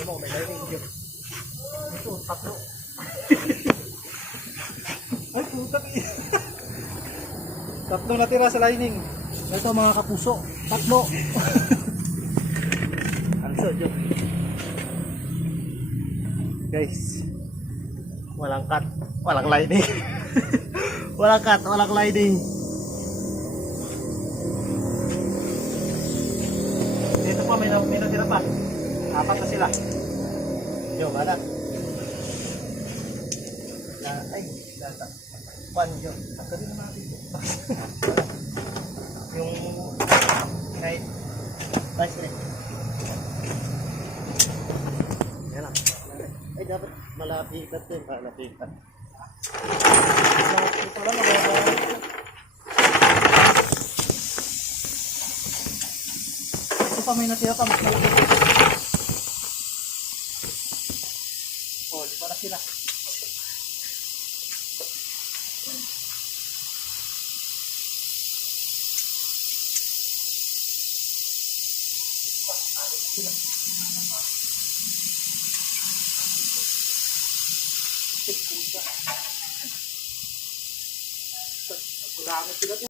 Ito mo, may lining dito. Ito, tatlo. Ay, putak eh. Tatlo natira sa lining. Ito mga kapuso, tatlo. Anso, Diyo. Guys, walang cut, walang lining. Walang cut, walang lining. Dito pa, may natira pa. Apat na sila. Yo, mana? Ay, data. One, yo. Tanggalin na natin. Yung night. Nice rin. Yan lang. Ay, dapat malapitan din. Malapitan. Ito lang, ito pa may natira pa. Mas malaki. Oh, di ba na sila? Sila. Sila.